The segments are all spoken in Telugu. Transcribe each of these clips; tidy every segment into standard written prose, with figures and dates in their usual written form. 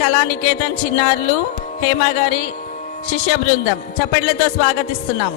కళానికేతన్ చిన్నారులు హేమ గారి శిష్య బృందం చప్పట్లతో స్వాగతిస్తున్నాం.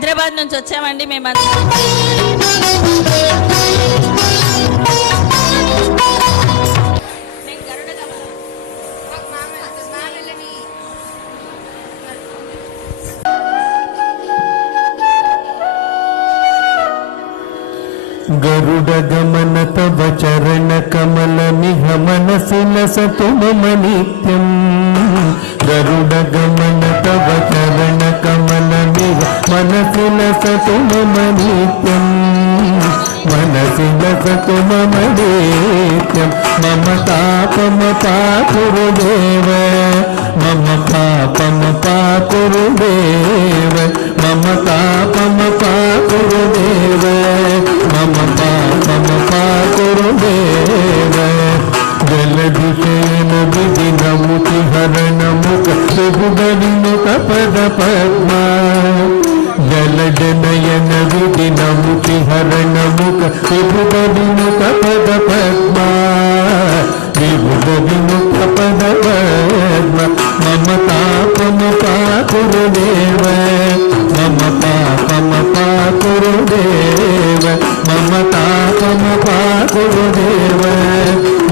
హైదరాబాద్ నుంచి వచ్చామండి మేమంతా. गरुड गमन तव चरण कमल निह मनसि लसतु मम नित्यम् गरुड गमन तव चरण कमल निह मनसि लसतु मम नित्यम् मनसि लसतु मम नित्यम् मम तापम पाकुरुदेव मम पापम पाकुरुदेव मम तापम पाकुरुदेव मम पापम पाकुरुदेव जलधिशयन विधिनमुति हरणमुख विभुगविनुत पद पद्मा जलजनयन विधिनमुति हरणमुख विभुगविनुत पद पद्मा विभुगविनुत पद पद्मा मम तापम पाकुरुदेव मम पापम पाकुरुदेव मम तापम पाकुरुदेव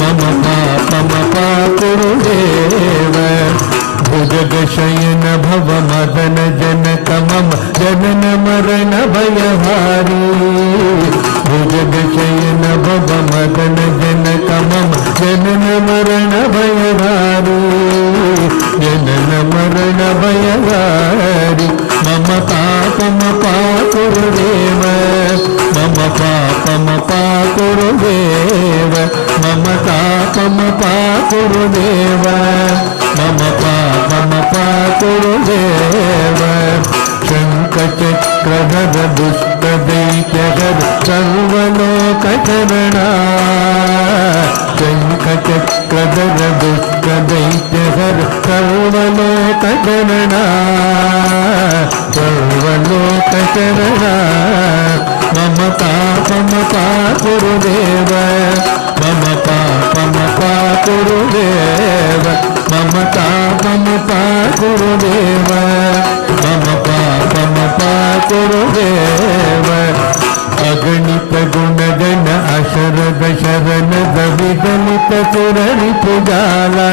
मम पापम पाकुरुदेव भुजगशयन भव मदन जनक मम जनन मरण भयहारी भुजगशयन भव मदन जनक मम जनन मरण भयहारी जनन मरण भयहारी मम पापम पाकुरुदेव मम पापम पाकुरुदेव मम तापम पाकुरुदेव मम पापम पाकुरुदेव शङ्खचक्रधर दुष्टदैत्यहर सर्वलोकचरणा शङ्खचक्रधर दुष्टदैत्यहर सर्वलोकचरणा सर्वलोकचरणा मम पापम पाकुरुदेव मम पापम पाकुरुदेव मम तापम पाकुरुदेव मम पापम पाकुरुदेव अगणित गुणगण अशरद शरणद विगलित सुररिपुजाला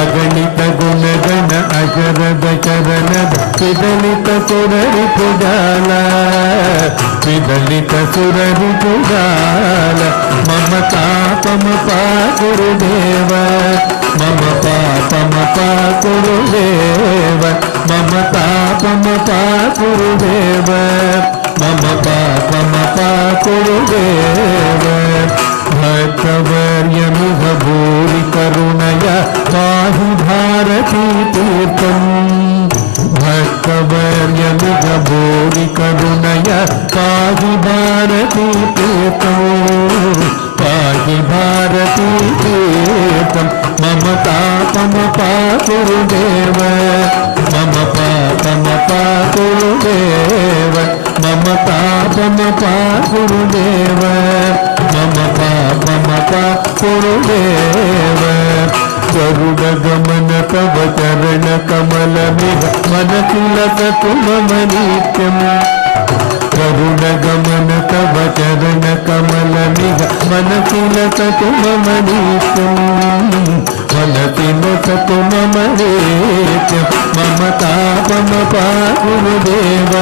अगणित गुणगण अशरद शरणद विगलित सुररिपुजाला विगलित सुररिपुजाला मम तापम पाकुरुदेव मम पापम पाकुरुदेव मम तापम पाकुरुदेव मम पापम पाकुरुदेव भक्तवर्यमिह भूरि करुणया पाहि भारती तीर्थम् भक्तवर्यमिह भूरि करुणया पाहि भारती तीर्थम् पाहि भारती तीर्थम् मम तापम पाकुरुदेव मम पापम पाकुरुदेव मम तापम पाकुरुदेव मम पापम पाकुरुदेव गरुड गमन तव चरण कमल मिह मनसि लसतु मम नित्यम् गरुड गमन तव चरण कमल मिह मनसि लसतु मम नित्यम् मनसि लसतु मम नित्यम् मम तापम पाकुरुदेव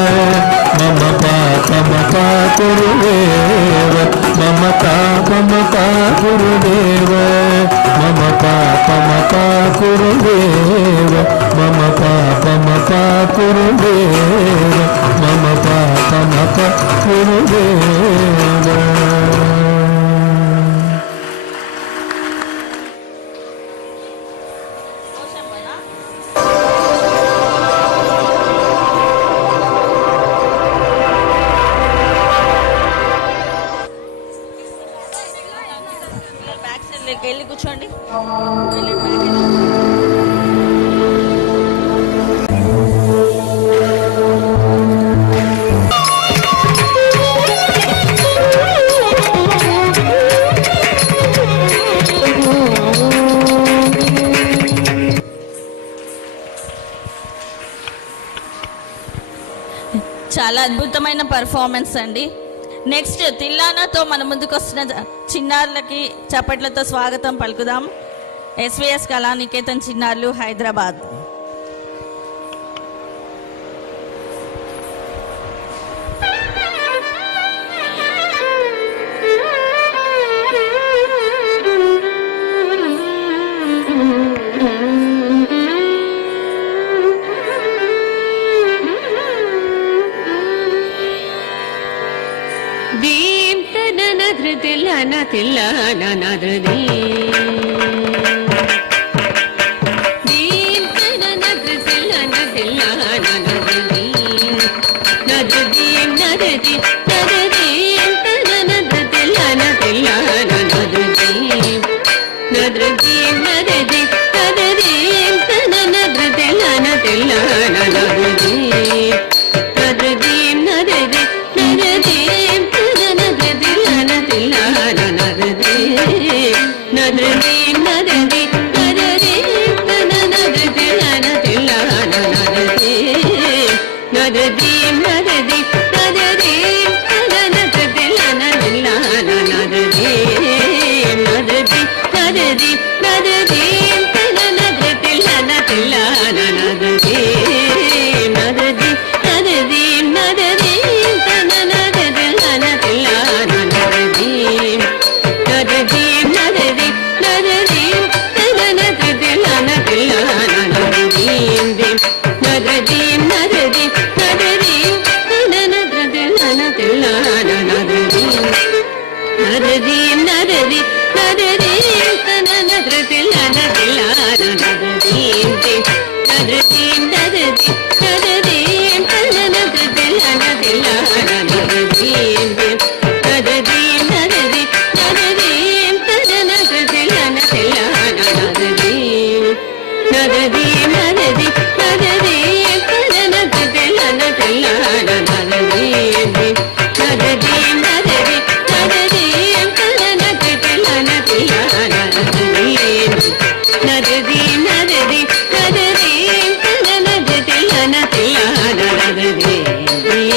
मम पापम पाकुरुदेव मम तापम पाकुरुदेव मम पापम पाकुरुदेव मम पापम पाकुरुदेव मम पापम पाकुरुदेव వెళ్ళి కూర్చోండి. చాలా అద్భుతమైన పర్ఫార్మెన్స్ అండి. నెక్స్ట్ తిల్లానాతో మన ముందుకు వస్తున్న చిన్నారులకి చప్పట్లతో స్వాగతం పలుకుదాం. ఎస్విఎస్ కళానికేతన్ చిన్నారులు, హైదరాబాద్. ತಿಲ್ಲನ ತಿಲ್ಲನ ನದ್ರದಿ ದೀಂ ತನ ನದ್ರ ತಿಲ್ಲನ ತಿಲ್ಲನ ನದ್ರದಿ ನದ್ರದಿ ನದ್ರದಿ ನದ್ರದಿ ತನ ನದ್ರ ತಿಲ್ಲನ ತಿಲ್ಲನ ನದ್ರದಿ ನದ್ರದಿ ನದ್ರದಿ ನದ್ರದಿ ತನ ನದ್ರ ತಿಲ್ಲನ ತಿಲ್ಲನ ನದ್ರದಿ ನದ್ರದಿ ನದ್ರದಿ ನದ್ರದಿ ನದ್ರದಿ ನದ್ರದಿ ನದ್ರದಿ ನದ್ರದಿ ನದ್ರದಿ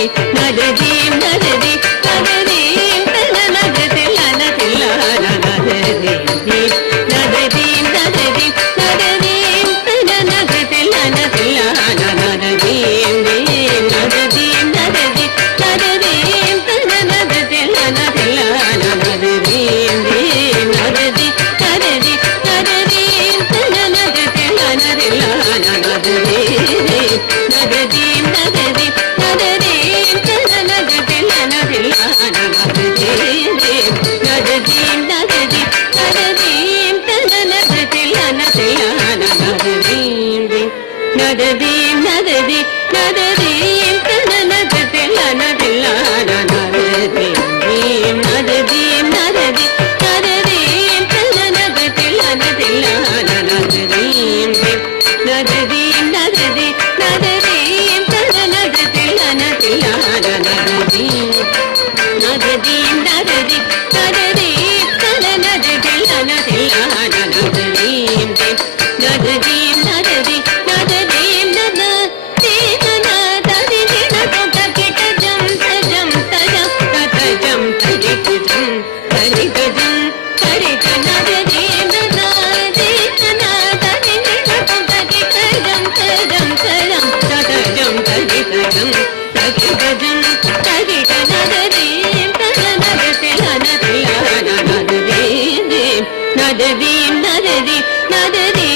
ನದ್ರದಿ ನದ್ರದಿ ನದ್ರದಿ ನದ್ರದಿ ನದ್ರದಿ ನದ್ರದಿ ನದ್ರದಿ ನದ್ರದಿ ನದ್ರದಿ ನದ್ರದಿ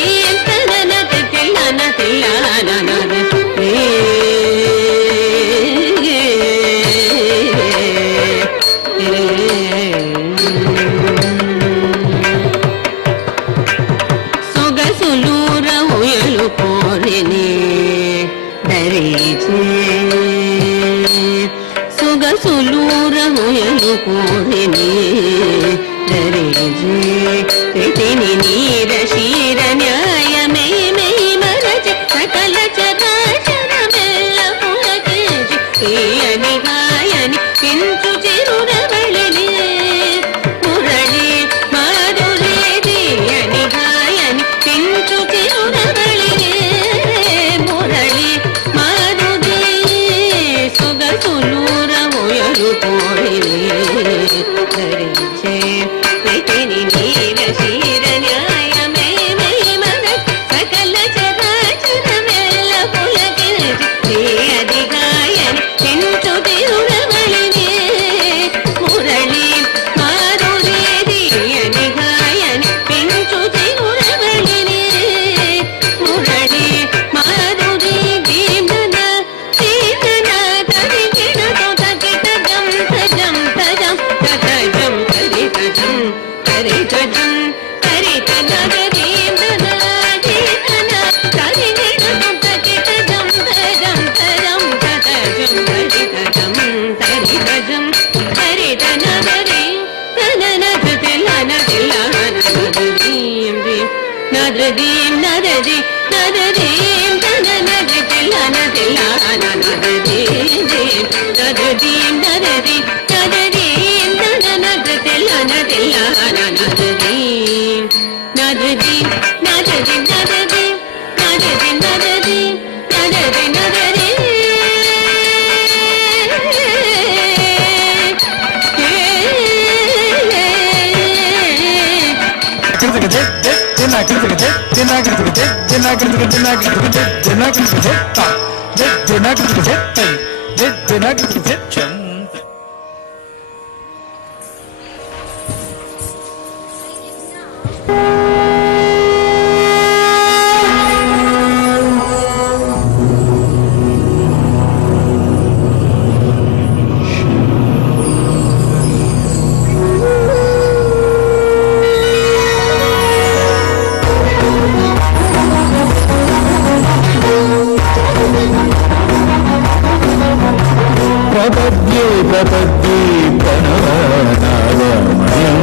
ప్రపద్యే ప్రపద్యే ప్రణవనాదమయం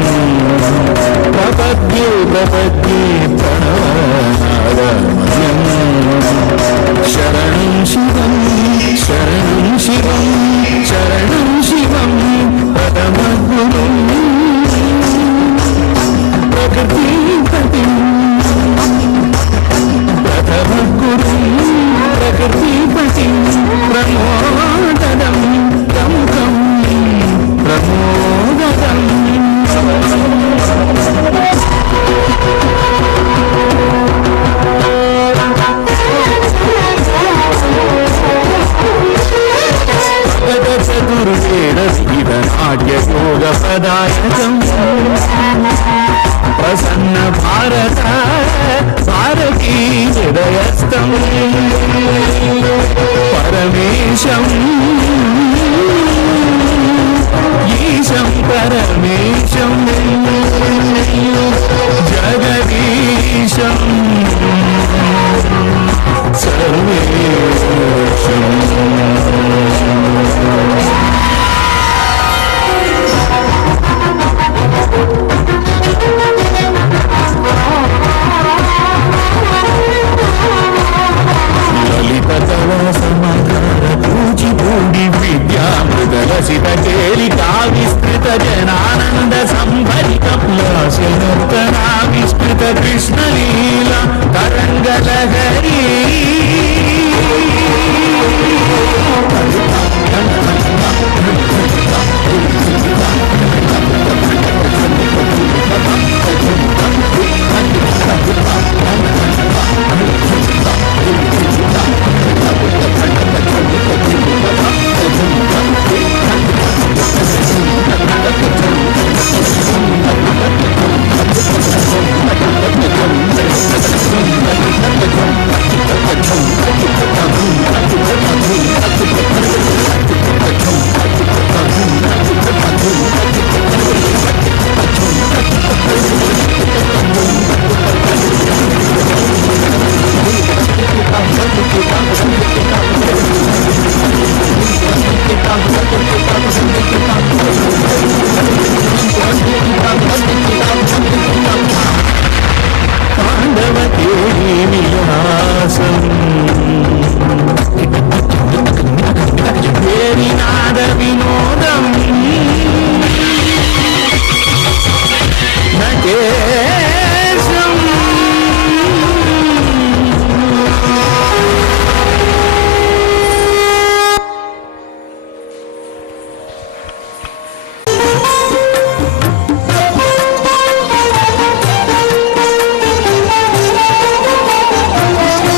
ప్రపద్యే ప్రపద్యే ప్రణవనాదమయం శరణం శివం శరణం శివం శరణం శివం పరమగురుం ప్రకృతిపతిం ప్రథమగురుం ప్రకృతిపతిం ప్రమోదదం తం ప్రమోదదం చతుర్వేద వివిధ నాట్య యోగ పదాయకం ప్రసన్న భారత భారతీ హృదయస్థం పరమేశం ఈశం పరమేశం